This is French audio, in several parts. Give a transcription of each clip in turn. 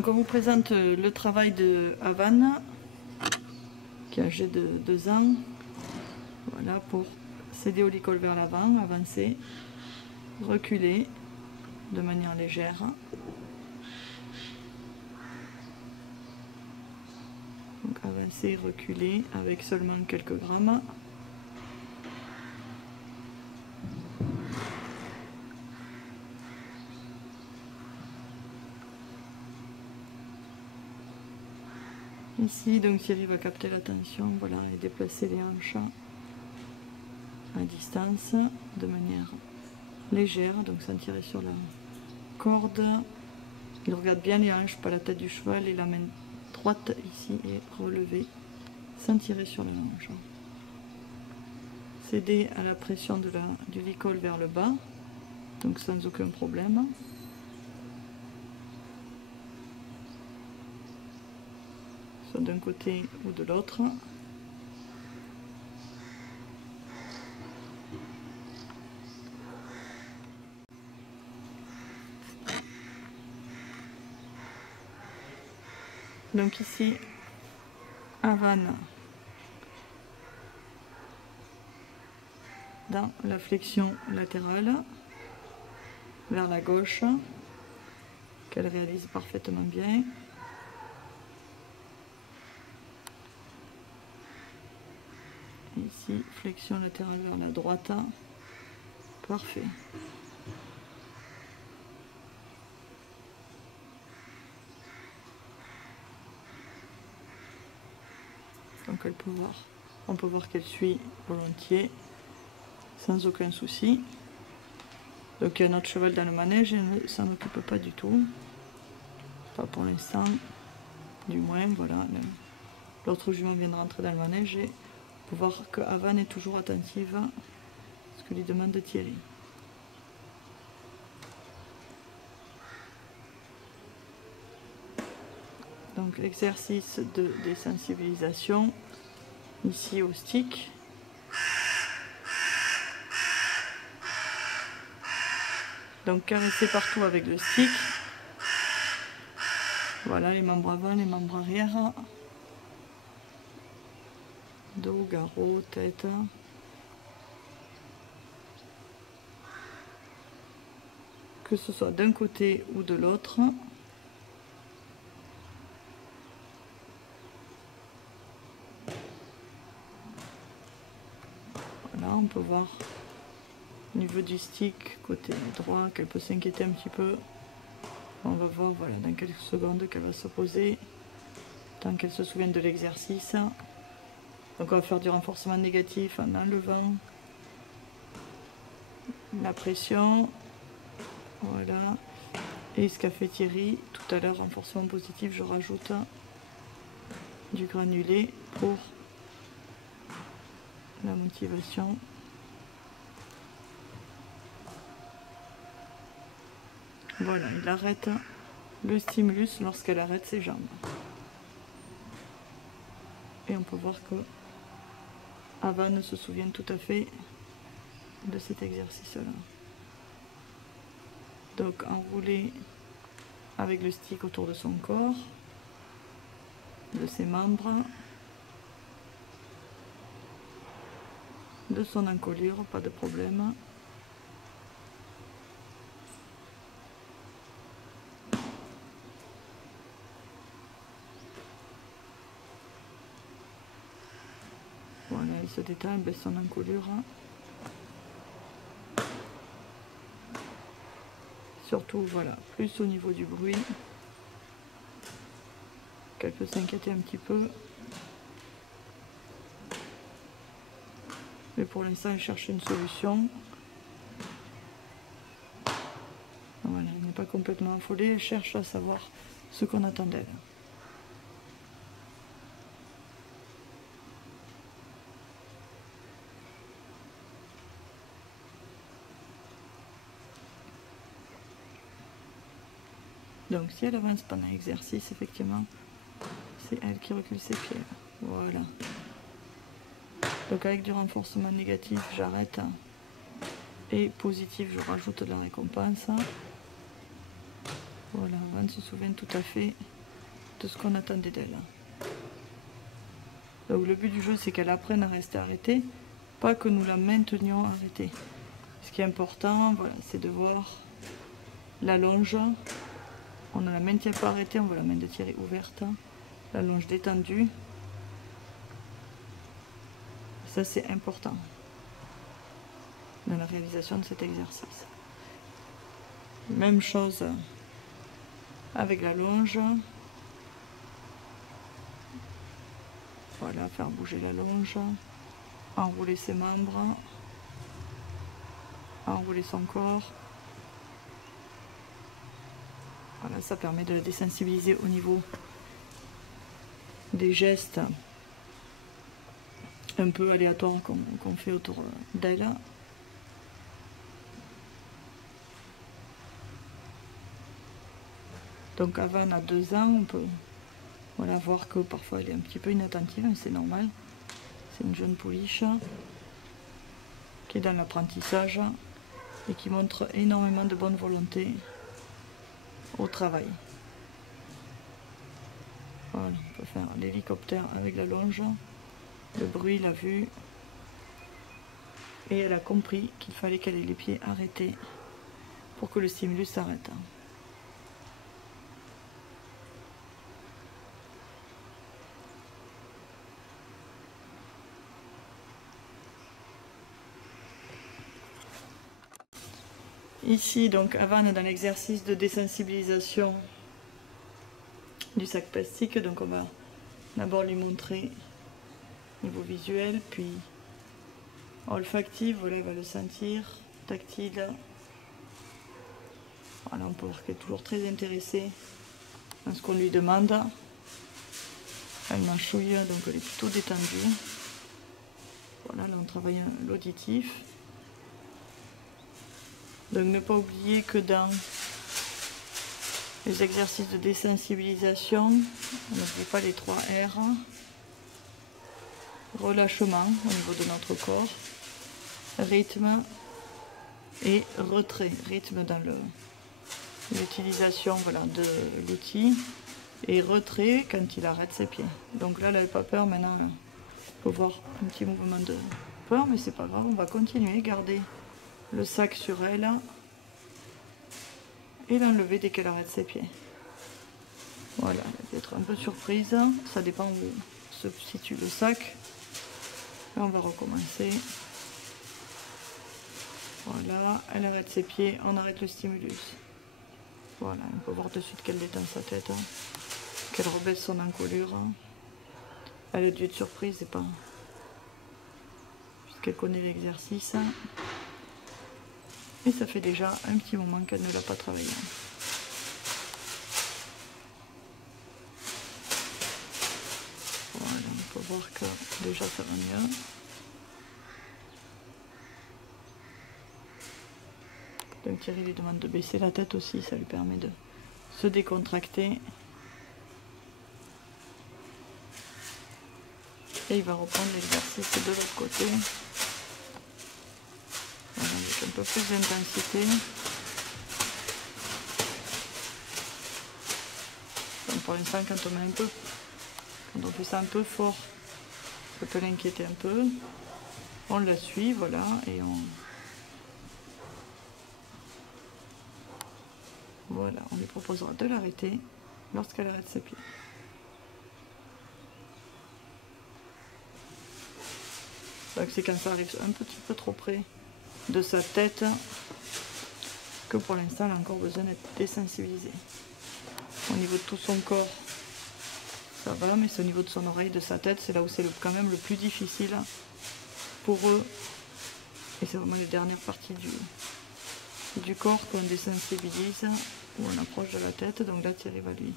Donc on vous présente le travail de Havane, qui est âgé de 2 ans. Voilà, pour céder au licol vers l'avant, avancer, reculer de manière légère. Donc avancer, reculer avec seulement quelques grammes. Ici, donc Thierry va capter l'attention, voilà, et déplacer les hanches à distance de manière légère, donc sans tirer sur la corde. Il regarde bien les hanches, pas la tête du cheval, et la main droite ici est relevée sans tirer sur la hanche. Céder à la pression du licol vers le bas, donc sans aucun problème. Soit d'un côté ou de l'autre. Donc ici, Havane dans la flexion latérale vers la gauche, qu'elle réalise parfaitement bien. Ici, flexion latérale vers la droite, parfait. Donc on peut voir qu'elle suit volontiers, sans aucun souci. Donc il y a notre cheval dans le manège, elle ne s'en occupe pas du tout. Pas pour l'instant, du moins, voilà. L'autre jument vient de rentrer dans le manège et on peut voir que Havane est toujours attentive à ce que lui demande Thierry. Donc exercice de désensibilisation, ici au stick. Donc caresser partout avec le stick. Voilà les membres avant, les membres arrière. Dos, garrot, tête. Que ce soit d'un côté ou de l'autre. Voilà, on peut voir au niveau du stick, côté droit, qu'elle peut s'inquiéter un petit peu. On va voir voilà, dans quelques secondes qu'elle va se poser, tant qu'elle se souvient de l'exercice. Donc on va faire du renforcement négatif en enlevant la pression. Voilà. Et ce qu'a fait Thierry tout à l'heure, renforcement positif, je rajoute du granulé pour la motivation. Voilà, il arrête le stimulus lorsqu'elle arrête ses jambes. Et on peut voir que Havane se souvient tout à fait de cet exercice-là. Donc enrouler avec le stick autour de son corps, de ses membres, de son encolure, pas de problème. Voilà, il se détend, baisse son encolure. Surtout, voilà, plus au niveau du bruit, qu'elle peut s'inquiéter un petit peu. Mais pour l'instant, elle cherche une solution. Voilà, elle n'est pas complètement affolée, elle cherche à savoir ce qu'on attend d'elle. Donc si elle avance pendant l'exercice, effectivement, c'est elle qui recule ses pieds. Voilà. Donc avec du renforcement négatif, j'arrête. Et positif, je rajoute de la récompense. Voilà, on se souvient tout à fait de ce qu'on attendait d'elle. Donc le but du jeu, c'est qu'elle apprenne à rester arrêtée, pas que nous la maintenions arrêtée. Ce qui est important, voilà, c'est de voir la longe. On ne la maintient pas arrêtée, on voit la main de Thierry ouverte, la longe détendue. Ça, c'est important dans la réalisation de cet exercice. Même chose avec la longe. Voilà, faire bouger la longe, enrouler ses membres, enrouler son corps. Voilà, ça permet de la désensibiliser au niveau des gestes un peu aléatoires qu'on fait autour d'elle. Donc Havane à 2 ans, on peut voir que parfois elle est un petit peu inattentive, c'est normal. C'est une jeune pouliche qui est dans l'apprentissage et qui montre énormément de bonne volonté au travail. Voilà, on peut faire l'hélicoptère avec la longe, le bruit, la vue. Et elle a compris qu'il fallait qu'elle ait les pieds arrêtés pour que le stimulus s'arrête. Ici, donc, Havane dans l'exercice de désensibilisation du sac plastique. Donc, on va d'abord lui montrer niveau visuel, puis olfactif. Voilà, elle va le sentir, tactile. Voilà, on peut voir qu'elle est toujours très intéressée à ce qu'on lui demande. Elle mâchouille, donc elle est plutôt détendue. Voilà, là on travaille l'auditif. Donc ne pas oublier que dans les exercices de désensibilisation, on n'oublie pas les 3 R. Relâchement au niveau de notre corps, rythme et retrait. Rythme dans l'utilisation de l'outil et retrait quand il arrête ses pieds. Donc là, elle n'a pas peur. Maintenant, il faut voir un petit mouvement de peur, mais c'est pas grave, on va continuer, garder le sac sur elle et l'enlever dès qu'elle arrête ses pieds. Voilà, elle peut être un peu surprise, ça dépend où se situe le sac. Là, on va recommencer. Voilà, elle arrête ses pieds, on arrête le stimulus. Voilà, on peut voir de suite qu'elle détend sa tête, qu'elle rebaisse son encolure. Elle a dû être surprise, c'est pas... puisqu'elle connaît l'exercice. Et ça fait déjà un petit moment qu'elle ne l'a pas travaillé. Voilà, on peut voir que déjà ça va mieux. Donc Thierry lui demande de baisser la tête aussi, ça lui permet de se décontracter. Et il va reprendre l'exercice de l'autre côté. Voilà, avec un peu plus d'intensité. Pour l'instant, quand on fait ça un peu fort, ça peut l'inquiéter un peu. On la suit, voilà, et on lui proposera de l'arrêter lorsqu'elle arrête ses pieds. Donc c'est quand ça arrive un petit peu trop près de sa tête que pour l'instant elle a encore besoin d'être désensibilisée. Au niveau de tout son corps, ça va, mais c'est au niveau de son oreille, de sa tête, c'est là où c'est quand même le plus difficile pour eux. Et c'est vraiment les dernières parties du corps qu'on désensibilise, où on approche de la tête. Donc là Thierry va lui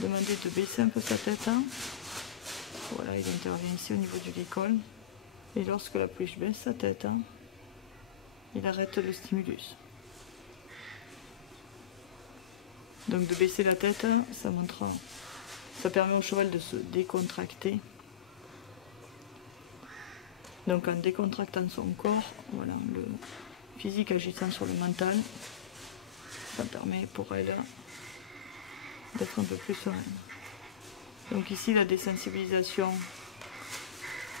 demander de baisser un peu sa tête. Voilà, il intervient ici au niveau du licol. Et lorsque la pouliche baisse sa tête, il arrête le stimulus. Donc de baisser la tête, ça permet au cheval de se décontracter. Donc en décontractant son corps, voilà, le physique agissant sur le mental, ça permet pour elle d'être un peu plus sereine. Donc ici la désensibilisation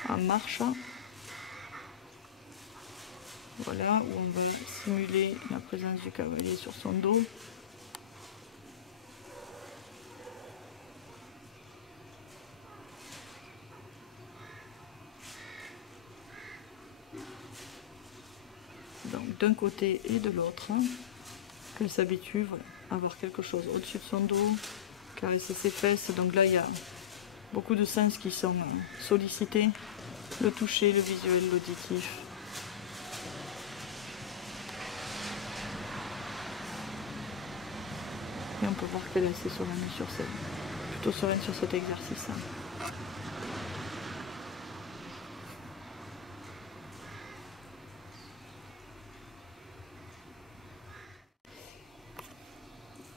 en marche. Voilà, où on va simuler la présence du cavalier sur son dos. Donc d'un côté et de l'autre, qu'elle s'habitue voilà, à avoir quelque chose au-dessus de son dos, caresser ses fesses. Donc là il y a beaucoup de sens qui sont sollicités, le toucher, le visuel, l'auditif. Et on peut voir qu'elle est assez sereine sur plutôt sereine sur cet exercice.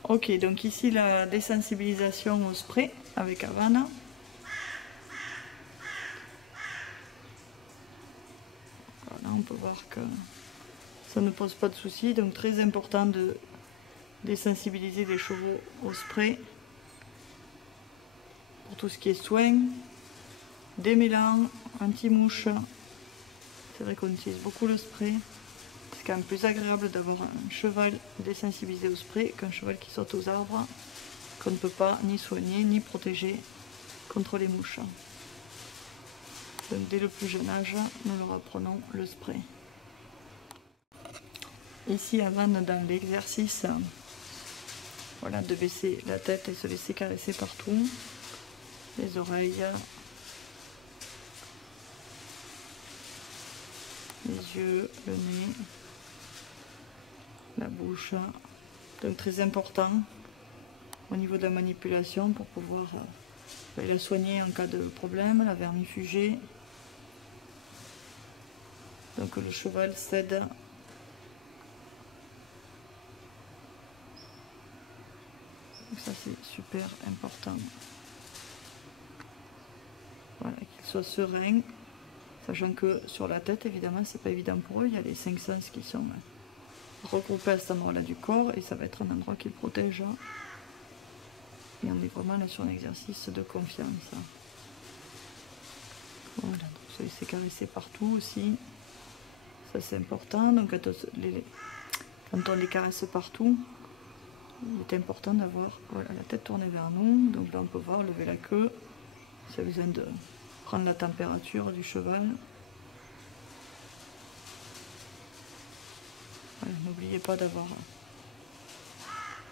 Ok, donc ici la désensibilisation au spray avec Havana. Voilà, on peut voir que ça ne pose pas de soucis, donc très important de désensibiliser les chevaux au spray pour tout ce qui est soin, démêlant, anti-mouche. C'est vrai qu'on utilise beaucoup le spray. C'est quand même plus agréable d'avoir un cheval désensibilisé au spray qu'un cheval qui saute aux arbres, qu'on ne peut pas ni soigner ni protéger contre les mouches. Donc dès le plus jeune âge, nous leur apprenons le spray. Ici, Havana dans l'exercice, voilà, de baisser la tête et se laisser caresser partout, les oreilles, les yeux, le nez, la bouche. Donc très important au niveau de la manipulation pour pouvoir la soigner en cas de problème, la vermifuger. Donc le cheval cède. Donc ça c'est super important. Voilà, qu'il soit serein, sachant que sur la tête évidemment c'est pas évident pour eux, il y a les 5 sens qui sont regroupés à cet endroit-là du corps et ça va être un endroit qui le protège. Et on est vraiment là sur un exercice de confiance. Voilà, donc se laisser caresser partout aussi. Ça c'est important. Donc quand on les caresse partout, il est important d'avoir voilà, la tête tournée vers nous. Donc là on peut voir lever la queue. Si on a besoin de prendre la température du cheval. Voilà, n'oubliez pas d'avoir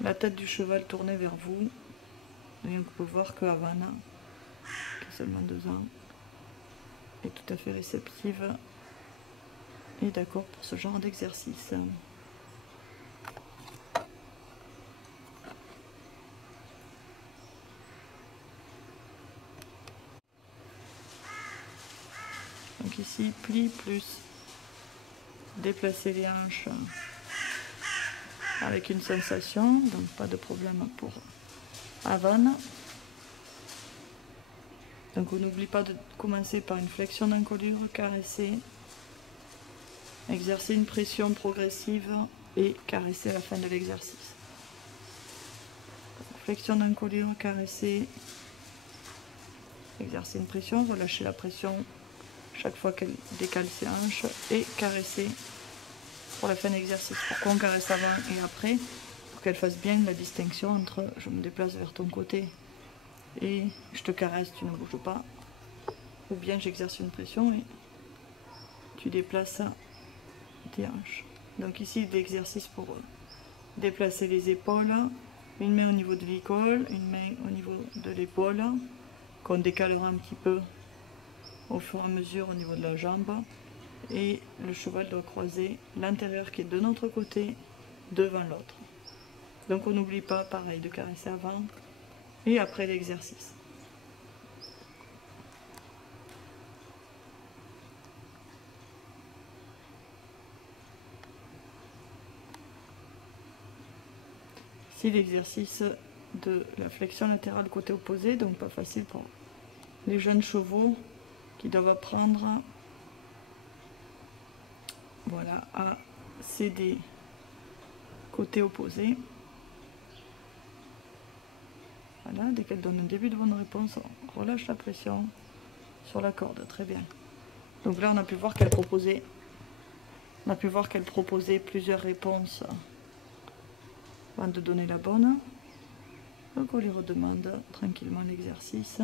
la tête du cheval tournée vers vous. Et on peut voir que Havana, qui a seulement 2 ans, est tout à fait réceptive et d'accord pour ce genre d'exercice. Donc ici, pli plus déplacer les hanches avec une sensation, donc pas de problème pour Havana. Donc on n'oublie pas de commencer par une flexion d'encolure, caresser, exercer une pression progressive et caresser à la fin de l'exercice. Flexion d'encolure, caresser, exercer une pression, relâcher la pression chaque fois qu'elle décale ses hanches et caresser pour la fin de l'exercice. Pourquoi on caresse avant et après? Pour qu'elle fasse bien la distinction entre je me déplace vers ton côté et je te caresse, tu ne bouges pas, ou bien j'exerce une pression et tu déplaces tes hanches. Donc ici l'exercice pour déplacer les épaules, une main au niveau de l'épaule, une main au niveau de l'épaule, qu'on décalera un petit peu au fur et à mesure au niveau de la jambe, et le cheval doit croiser l'intérieur qui est de notre côté devant l'autre. Donc on n'oublie pas pareil de caresser avant et après l'exercice. Ici l'exercice de la flexion latérale côté opposé, donc pas facile pour les jeunes chevaux qui doivent apprendre voilà, à céder côté opposé. Voilà, dès qu'elle donne un début de bonne réponse, on relâche la pression sur la corde, très bien. Donc là on a pu voir qu'elle proposait, plusieurs réponses avant de donner la bonne. Donc on lui redemande tranquillement l'exercice.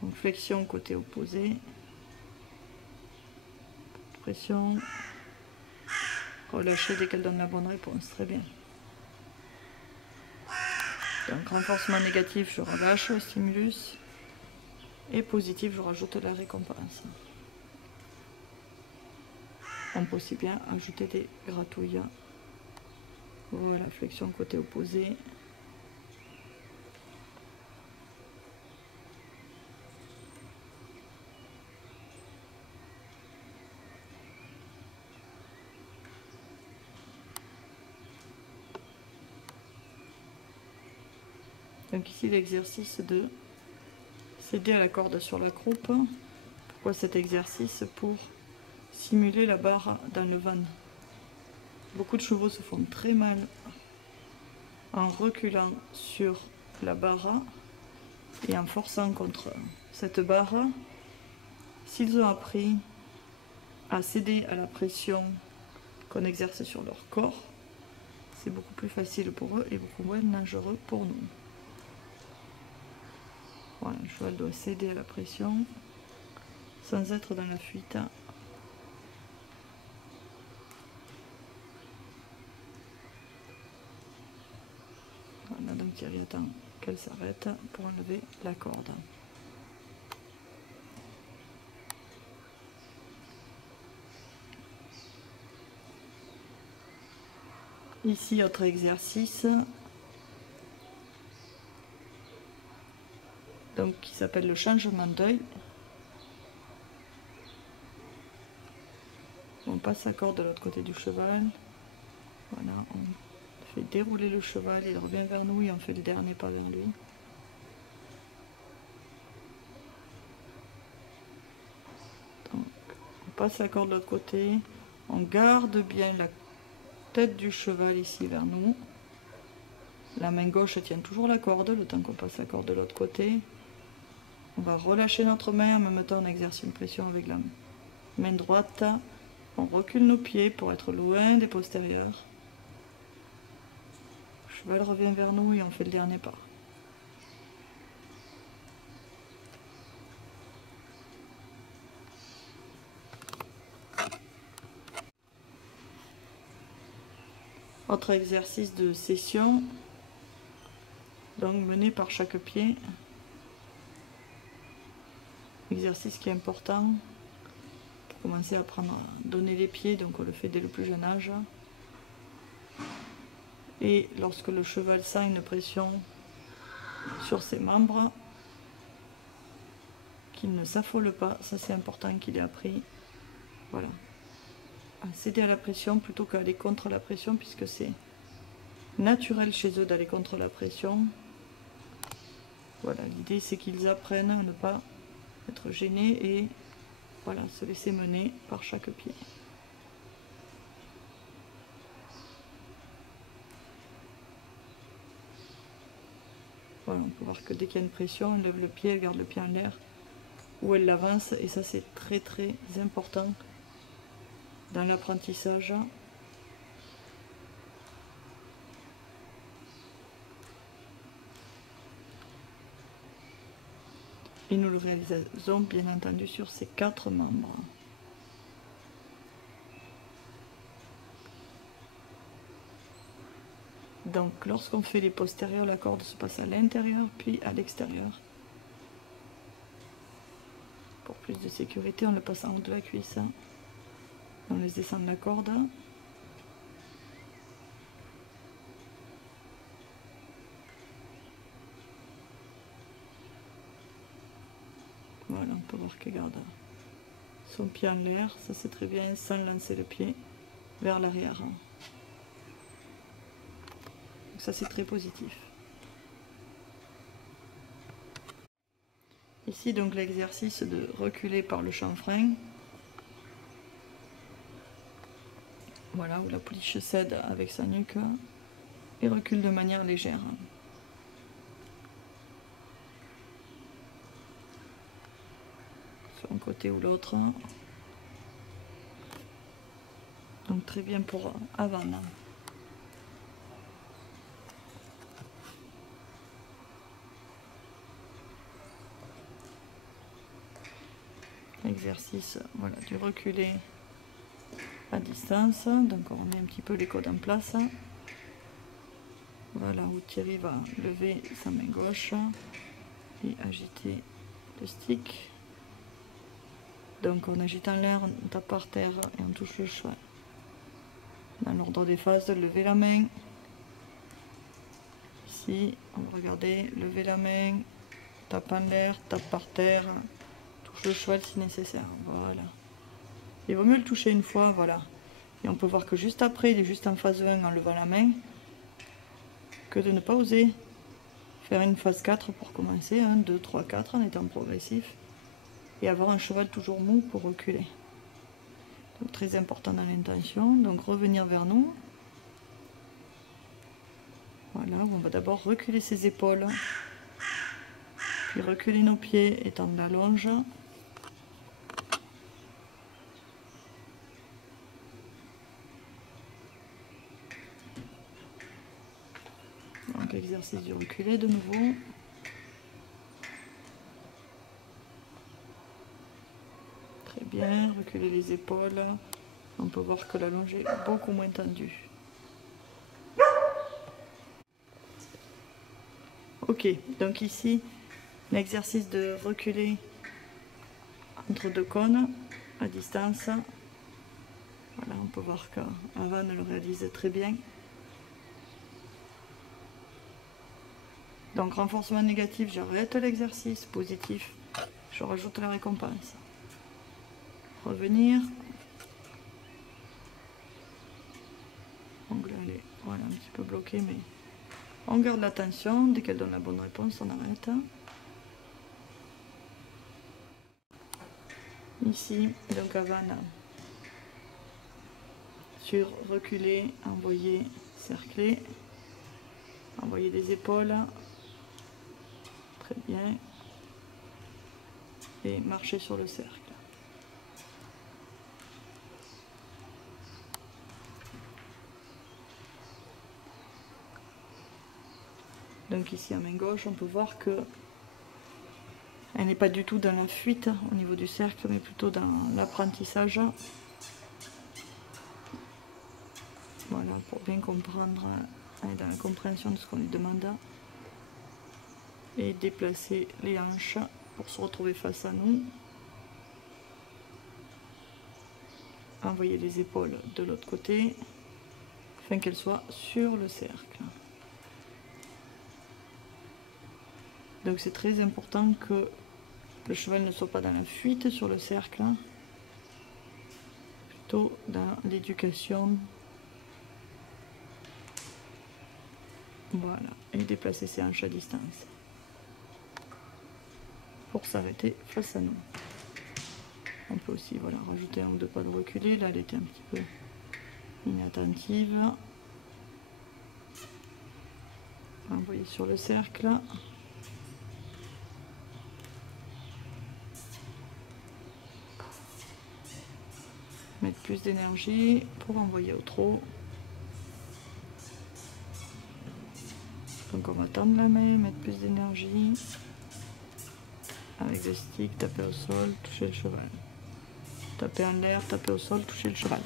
Donc flexion côté opposé, pression, relâcher dès qu'elle donne la bonne réponse, très bien. Donc renforcement négatif, je relâche le stimulus, et positif, je rajoute la récompense. On peut aussi bien ajouter des gratouilles. Voilà, flexion côté opposé. Donc ici l'exercice de céder à la corde sur la croupe. Pourquoi cet exercice? Pour simuler la barre dans le van. Beaucoup de chevaux se font très mal en reculant sur la barre et en forçant contre cette barre. S'ils ont appris à céder à la pression qu'on exerce sur leur corps, c'est beaucoup plus facile pour eux et beaucoup moins dangereux pour nous. Voilà, le cheval doit céder à la pression sans être dans la fuite. Voilà, donc Thierry attend qu'elle s'arrête pour enlever la corde. Ici, autre exercice, donc qui s'appelle le changement d'œil. On passe la corde de l'autre côté du cheval. Voilà, on fait dérouler le cheval, il revient vers nous et on fait le dernier pas vers lui. Donc, on passe la corde de l'autre côté, on garde bien la tête du cheval ici vers nous. La main gauche tient toujours la corde, le temps qu'on passe la corde de l'autre côté. On va relâcher notre main, en même temps on exerce une pression avec la main droite. On recule nos pieds pour être loin des postérieurs. Le cheval revient vers nous et on fait le dernier pas. Autre exercice de session, donc mené par chaque pied. Exercice qui est important pour commencer à apprendre à donner les pieds, donc on le fait dès le plus jeune âge. Et lorsque le cheval sent une pression sur ses membres, qu'il ne s'affole pas, ça c'est important qu'il ait appris. Voilà. À céder à la pression plutôt qu'à aller contre la pression, puisque c'est naturel chez eux d'aller contre la pression. Voilà, l'idée c'est qu'ils apprennent à ne pas être gênés et voilà, se laisser mener par chaque pied. Voilà, on peut voir que dès qu'il y a une pression, elle lève le pied, elle garde le pied en l'air ou elle l'avance, et ça c'est très très important dans l'apprentissage. Et nous le réalisons bien entendu sur ces 4 membres. Donc lorsqu'on fait les postérieurs, la corde se passe à l'intérieur puis à l'extérieur. Pour plus de sécurité, on le passe en haut de la cuisse. On laisse descendre la corde. Voilà, on peut voir qu'elle garde son pied en l'air, ça c'est très bien, sans lancer le pied vers l'arrière. Donc ça c'est très positif. Ici donc l'exercice de reculer par le chanfrein. Voilà, où la pouliche cède avec sa nuque et recule de manière légère. soit un côté ou l'autre. Donc très bien pour Havane. Exercice, voilà, du reculé à distance. Donc on met un petit peu les codes en place. Voilà où Thierry va lever sa main gauche et agiter le stick. Donc on agite en l'air, on tape par terre et on touche le cheval. Dans l'ordre des phases, lever la main. Ici, on va regarder, lever la main, tape en l'air, tape par terre, touche le cheval si nécessaire. Voilà. Il vaut mieux le toucher une fois, voilà. Et on peut voir que juste après, il est juste en phase 1 en levant la main, que de ne pas oser faire une phase 4 pour commencer, 1, 2, 3, 4 en étant progressif, et avoir un cheval toujours mou pour reculer. Donc très important dans l'intention, donc revenir vers nous. Voilà, on va d'abord reculer ses épaules, puis reculer nos pieds, étendre la longe. Donc exercice du reculé de nouveau. Très bien, reculer les épaules. On peut voir que la longe est beaucoup moins tendue. Ok, donc ici, l'exercice de reculer entre deux cônes à distance. Voilà, on peut voir qu'Havane le réalise très bien. Donc renforcement négatif, j'arrête l'exercice. Positif, je rajoute la récompense. Revenir. Ongle, elle est voilà, un petit peu bloquée, mais on garde l'attention. Dès qu'elle donne la bonne réponse, on arrête. Ici, donc Havane sur reculer, envoyer, cercler, envoyer des épaules. Très bien. Et marcher sur le cercle. Donc ici à main gauche, on peut voir que elle n'est pas du tout dans la fuite au niveau du cercle, mais plutôt dans l'apprentissage. Voilà, pour bien comprendre, elle est dans la compréhension de ce qu'on lui demande. Et déplacer les hanches pour se retrouver face à nous. Envoyer les épaules de l'autre côté, afin qu'elles soient sur le cercle. Donc c'est très important que le cheval ne soit pas dans la fuite sur le cercle, plutôt dans l'éducation. Voilà, et déplacer ses hanches à distance pour s'arrêter face à nous. On peut aussi voilà, rajouter un ou deux pas de reculer, là elle était un petit peu inattentive. Envoyer sur le cercle. Mettre plus d'énergie pour envoyer au trot. Donc on va tendre la main, mettre plus d'énergie. Avec le stick, taper au sol, toucher le cheval. Taper en l'air, taper au sol, toucher le cheval.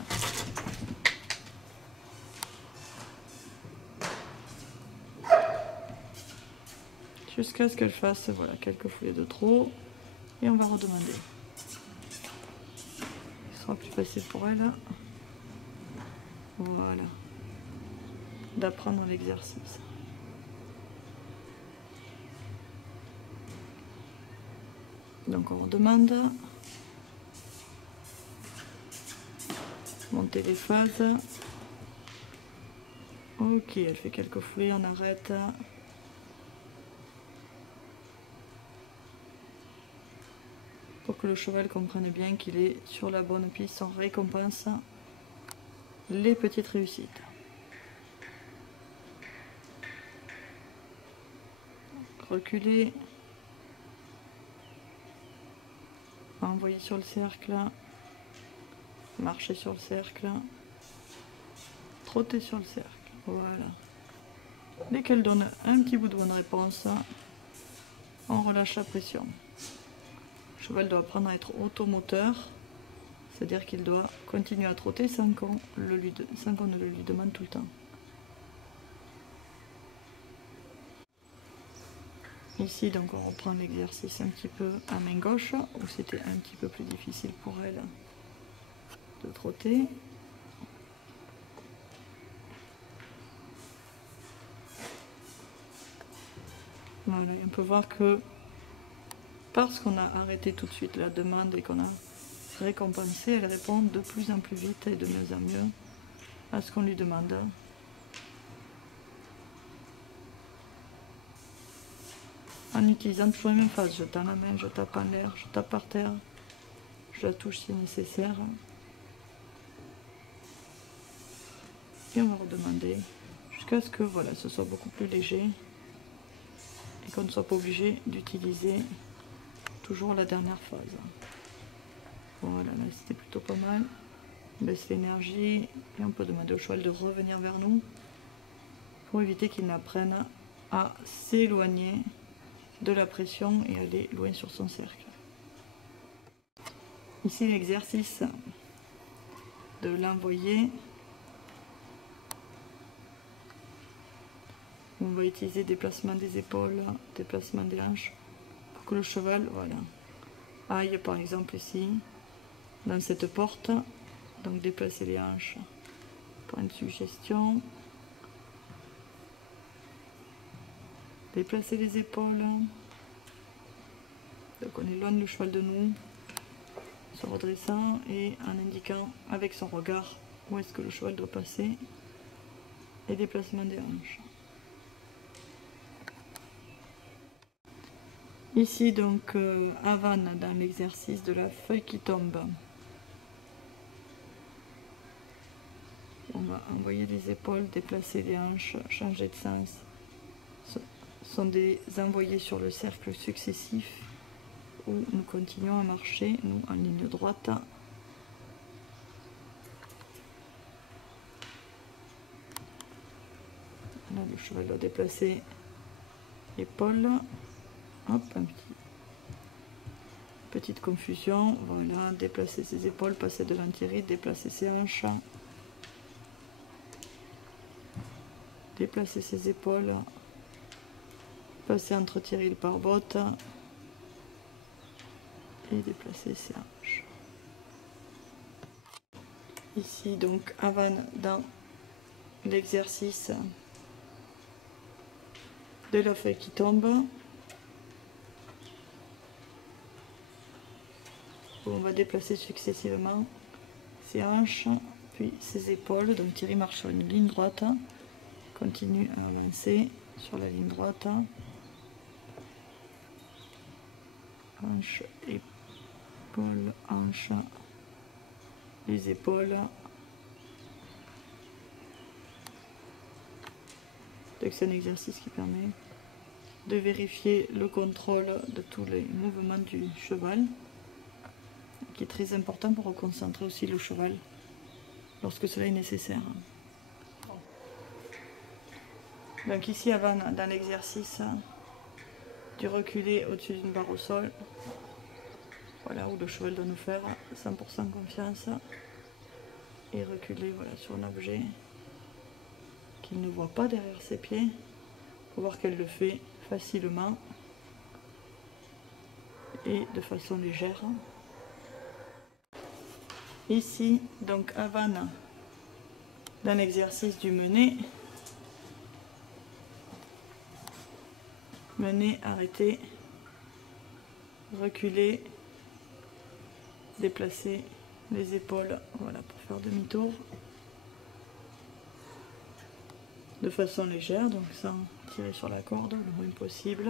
Jusqu'à ce qu'elle fasse voilà, quelques foulées de trop. Et on va redemander. Ce sera plus facile pour elle. Voilà. D'apprendre l'exercice. Donc on redemande. Monter les phases. Ok, elle fait quelques foulées, on arrête. Pour que le cheval comprenne bien qu'il est sur la bonne piste, on récompense les petites réussites. Reculer. envoyer sur le cercle, marcher sur le cercle, trotter sur le cercle. Voilà. Dès qu'elle donne un petit bout de bonne réponse, on relâche la pression. Le cheval doit apprendre à être automoteur, c'est-à-dire qu'il doit continuer à trotter sans qu'on ne le lui demande tout le temps. Ici, donc, on reprend l'exercice un petit peu à main gauche, où c'était un petit peu plus difficile pour elle de trotter. Voilà, et on peut voir que parce qu'on a arrêté tout de suite la demande et qu'on a récompensé, elle répond de plus en plus vite et de mieux en mieux à ce qu'on lui demande. En utilisant toujours la même phase, je tends la main, je tape en l'air, je tape par terre, je la touche si nécessaire. Et on va redemander jusqu'à ce que voilà, ce soit beaucoup plus léger et qu'on ne soit pas obligé d'utiliser toujours la dernière phase. Voilà, là c'était plutôt pas mal. On baisse l'énergie et on peut demander au cheval de revenir vers nous pour éviter qu'il n'apprenne à s'éloigner de la pression et aller loin sur son cercle. Ici l'exercice de l'envoyer. On va utiliser déplacement des épaules, déplacement des hanches pour que le cheval voilà, aille par exemple ici dans cette porte. Donc déplacer les hanches pour une suggestion. Déplacer les épaules. Donc on éloigne le cheval de nous, se redressant et en indiquant avec son regard où est-ce que le cheval doit passer. Et déplacement des hanches. Ici donc Havane dans l'exercice de la feuille qui tombe. On va envoyer les épaules, déplacer les hanches, changer de sens. Ce sont des envoyés sur le cercle successif où nous continuons à marcher, nous en ligne droite. Là, le cheval doit déplacer l'épaule. Hop, petite confusion. Voilà, déplacer ses épaules, passer devant Thierry, déplacer ses hanches. Déplacer ses épaules, passer entre Thierry et le pare-botte et déplacer ses hanches. Ici donc Havane dans l'exercice de la feuille qui tombe. Où on va déplacer successivement ses hanches, puis ses épaules. Donc Thierry marche sur une ligne droite. Continue à avancer sur la ligne droite. Hanche, épaule, hanche, les épaules. Donc c'est un exercice qui permet de vérifier le contrôle de tous les mouvements du cheval, qui est très important pour reconcentrer aussi le cheval lorsque cela est nécessaire. Donc ici Havane dans l'exercice du reculer au-dessus d'une barre au sol, voilà où le cheval doit nous faire 100% confiance et reculer voilà, sur un objet qu'il ne voit pas derrière ses pieds pour voir qu'elle le fait facilement et de façon légère. Ici donc Havane dans l'exercice du mener. Mener, arrêter, reculer, déplacer les épaules, voilà, pour faire demi-tour. De façon légère, donc sans tirer sur la corde le moins possible.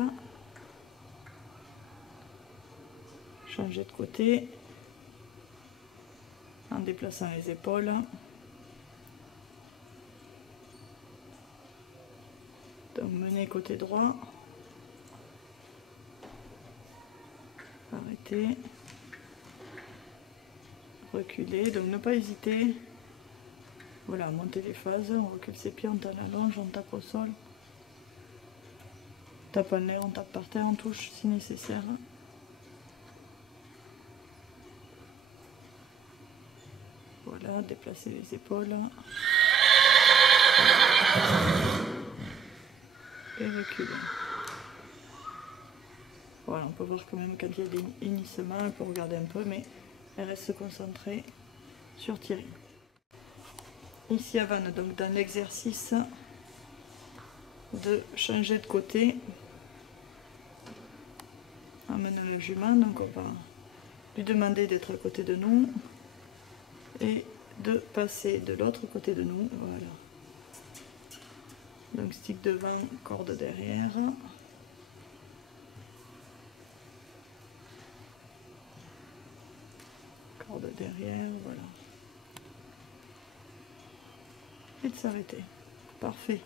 Changer de côté en déplaçant les épaules. Donc mener côté droit. Arrêter, reculer, donc ne pas hésiter. Voilà, monter les phases, on recule ses pieds, on tape la longe, on tape au sol. On tape en l'air, on tape par terre, on touche si nécessaire. Voilà, déplacer les épaules. Et reculer. Voilà, on peut voir quand même quand il y a des hennissements, on peut regarder un peu, mais elle reste concentrée sur tirer. Ici Havane, donc dans l'exercice de changer de côté, en menant la jument, donc on va lui demander d'être à côté de nous et de passer de l'autre côté de nous, voilà. Donc stick devant, corde derrière. Corde derrière, voilà. Et de s'arrêter. Parfait.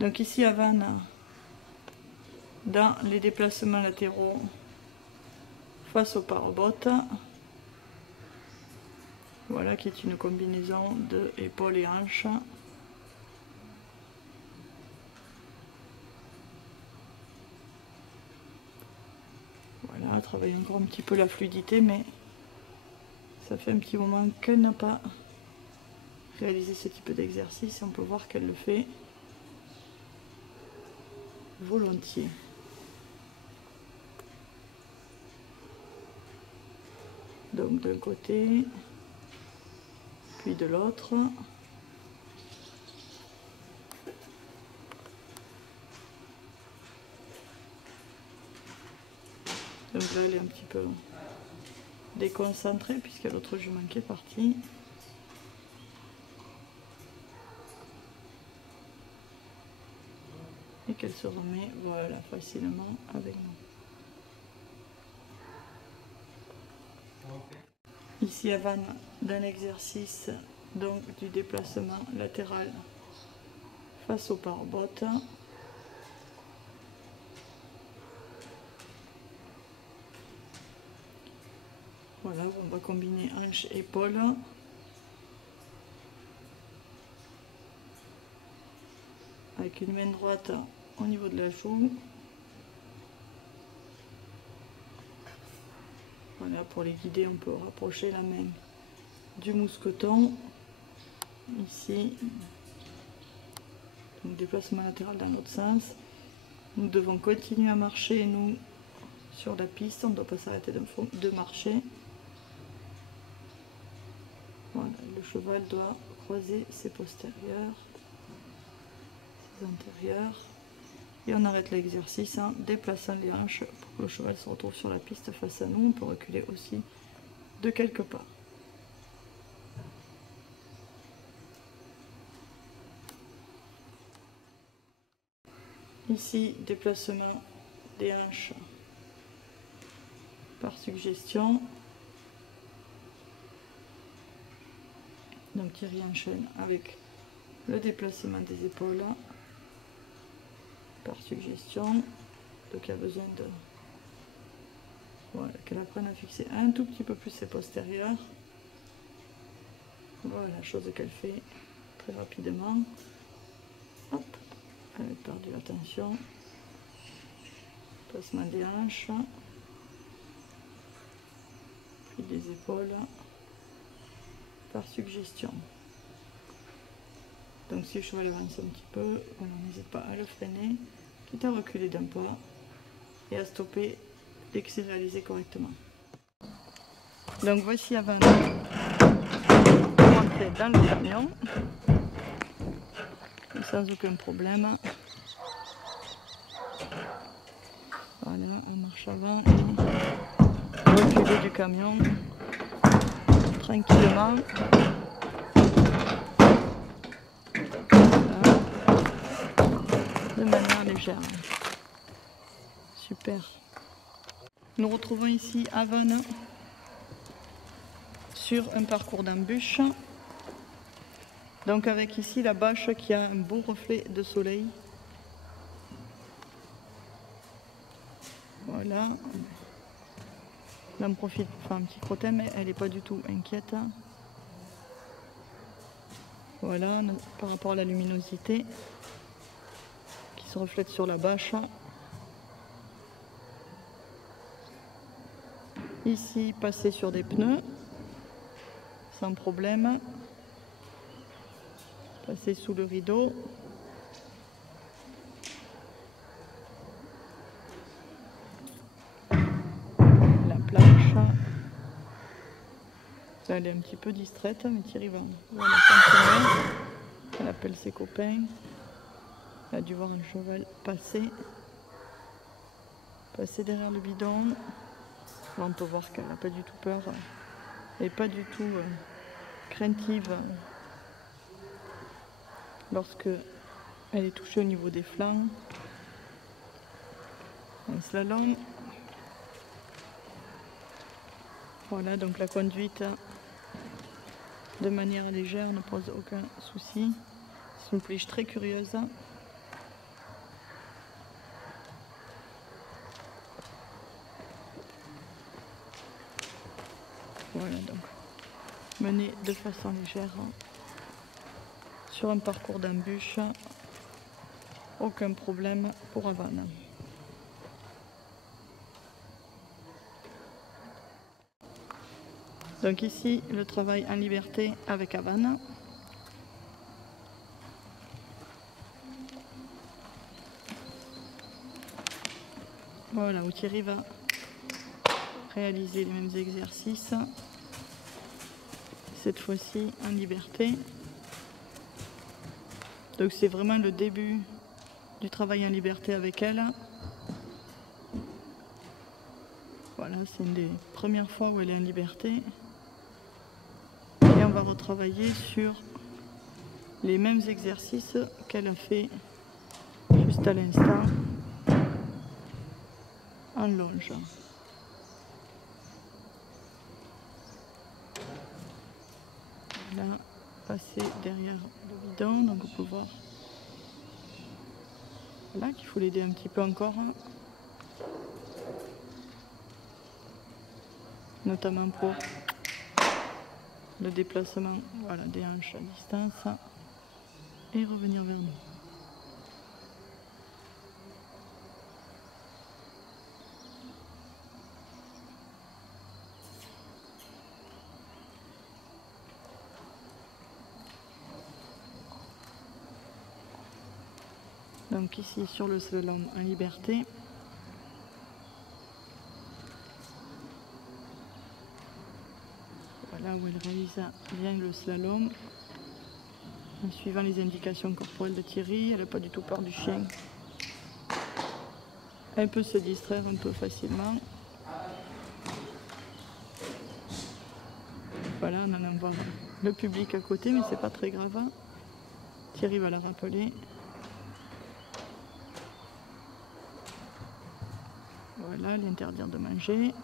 Donc ici Havane, dans les déplacements latéraux face au pare-bottes. Voilà, qui est une combinaison de épaules et hanches. Voilà, travailler encore un petit peu la fluidité, mais ça fait un petit moment qu'elle n'a pas réalisé ce type d'exercice et on peut voir qu'elle le fait volontiers. Donc d'un côté, puis de l'autre. Donc là, elle est un petit peu déconcentrée puisque l'autre jument qui est parti. Et qu'elle se remet, voilà, facilement avec nous. Ici Havane, dans l'exercice donc du déplacement latéral face au pare-bottes. Voilà, on va combiner hanche et épaule. Avec une main droite au niveau de la joue. Voilà, pour les guider, on peut rapprocher la main du mousqueton. Ici. Donc déplacement latéral dans l'autre sens. Nous devons continuer à marcher, nous, sur la piste. On ne doit pas s'arrêter de marcher. Voilà, le cheval doit croiser ses postérieurs, ses antérieurs. Et on arrête l'exercice en déplaçant les hanches pour que le cheval se retrouve sur la piste face à nous. On peut reculer aussi de quelques pas. Ici, déplacement des hanches par suggestion. Donc Thierry enchaîne avec le déplacement des épaules par suggestion. Donc il y a besoin de, voilà, qu'elle apprenne à fixer un tout petit peu plus ses postérieurs. Voilà, chose qu'elle fait très rapidement. Hop, elle a perdu la tension. Placement des hanches, puis des épaules par suggestion. Donc si le cheval avance un petit peu, voilà, n'hésite pas à le freiner, quitte à reculer d'un pas et à stopper dès que c'est réalisé correctement. Donc voici Havane rentrer dans le camion sans aucun problème. Voilà, on marche avant et reculer du camion tranquillement. Voilà. De manière légère. Super. Nous retrouvons ici Havane sur un parcours d'embûche. Donc avec ici la bâche qui a un beau reflet de soleil. Voilà. Là on profite pour faire un petit crottin, mais elle n'est pas du tout inquiète. Voilà, par rapport à la luminosité qui se reflète sur la bâche. Ici, passer sur des pneus, sans problème. Passer sous le rideau. La planche. Là, elle est un petit peu distraite, mais Thierry va continuer. Elle appelle ses copains. Elle a dû voir un cheval passer derrière le bidon. Là, on peut voir qu'elle n'a pas du tout peur. Elle n'est pas du tout craintive lorsque elle est touchée au niveau des flancs. Un slalom. Voilà, donc la conduite de manière légère ne pose aucun souci. C'est une pouliche très curieuse. Voilà, donc menée de façon légère sur un parcours d'embûche. Aucun problème pour Havane. Donc ici, le travail en liberté avec Havane. Voilà, où Thierry va réaliser les mêmes exercices. Cette fois-ci en liberté. Donc c'est vraiment le début du travail en liberté avec elle. Voilà, c'est une des premières fois où elle est en liberté. Et on va retravailler sur les mêmes exercices qu'elle a fait juste à l'instant en longe. Voilà, passer derrière le bidon, donc on peut voir voilà, qu'il faut l'aider un petit peu encore. Notamment pour le déplacement voilà, des hanches à distance et revenir vers nous. Donc ici sur le slalom en liberté. Voilà où elle réalise bien le slalom. En suivant les indications corporelles de Thierry, elle n'a pas du tout peur du chien. Elle peut se distraire un peu facilement. Voilà, on en voit le public à côté, mais c'est pas très grave. Thierry va la rappeler. Voilà, lui interdire de manger.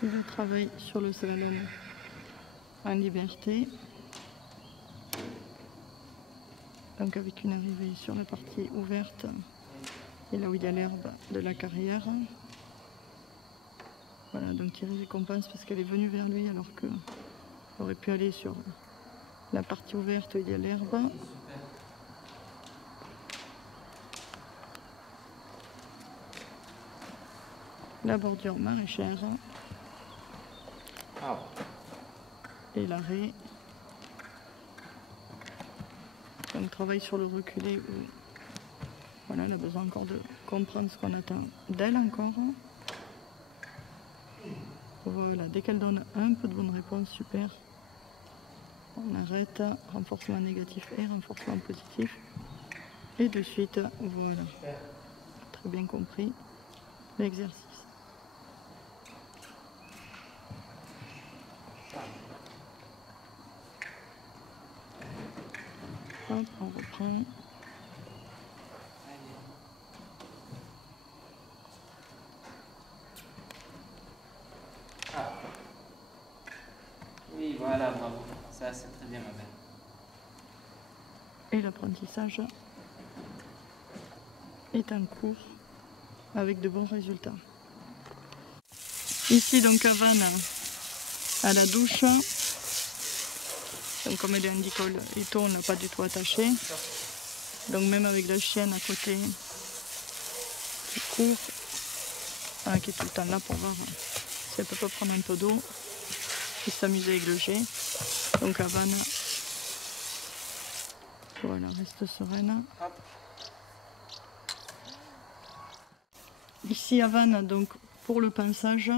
Je travaille sur le slalom en liberté. Donc avec une arrivée sur la partie ouverte et là où il y a l'herbe de la carrière. Voilà, donc Thierry récompense parce qu'elle est venue vers lui alors qu'elle aurait pu aller sur la partie ouverte où il y a l'herbe. La bordure maraîchère. Et l'arrêt. Donc travail sur le reculé où voilà, elle a besoin encore de comprendre ce qu'on attend d'elle encore. Voilà, dès qu'elle donne un peu de bonnes réponses, super. On arrête, renforcement négatif et renforcement positif. Et de suite, voilà. Très bien compris l'exercice. Hop, on reprend. Oui, voilà, bravo. Ça, c'est très bien, ma belle. Et l'apprentissage est en cours avec de bons résultats. Ici donc Havane à la douche. Donc comme elle est en dicole et tout, on n'a pas du tout attaché. Donc même avec la chienne à côté qui court, qui est tout le temps là pour voir si elle peut pas prendre un peu d'eau et s'amuser avec le jet. Donc Havane, voilà, reste sereine. Ici Havane, donc pour le pinçage,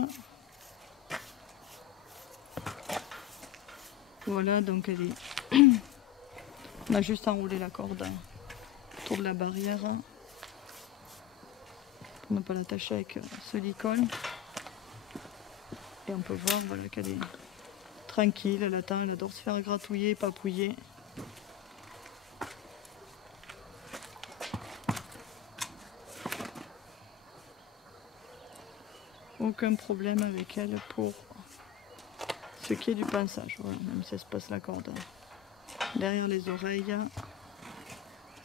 voilà, donc elle est... On a juste enroulé la corde autour de la barrière pour ne pas l'attacher avec ce licol. Et on peut voir, voilà, qu'elle est tranquille, elle attend, elle adore se faire gratouiller, papouiller. Aucun problème avec elle pour ce qui est du pinçage. Voilà, même si elle se passe la corde derrière les oreilles,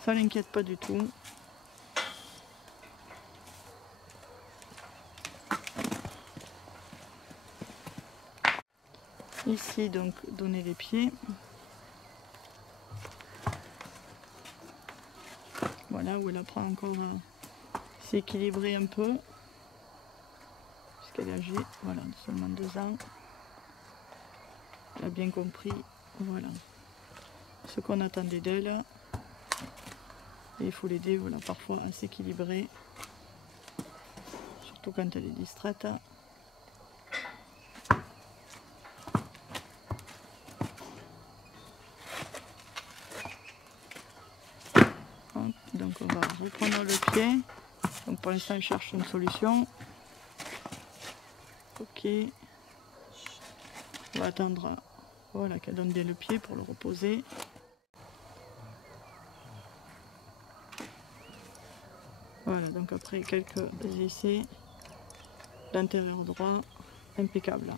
ça l'inquiète pas du tout. Ici donc donner les pieds. Voilà, où elle apprend encore à s'équilibrer un peu. Puisqu'elle est âgée, voilà, seulement 2 ans. Elle a bien compris, voilà, ce qu'on attendait d'elle. Et il faut l'aider, voilà, parfois à s'équilibrer. Surtout quand elle est distraite. Donc on va reprendre le pied. Donc pour l'instant, je cherche une solution. Ok. On va attendre, voilà, qu'elle donne bien le pied pour le reposer. Voilà, donc après quelques essais, l'intérieur droit, impeccable.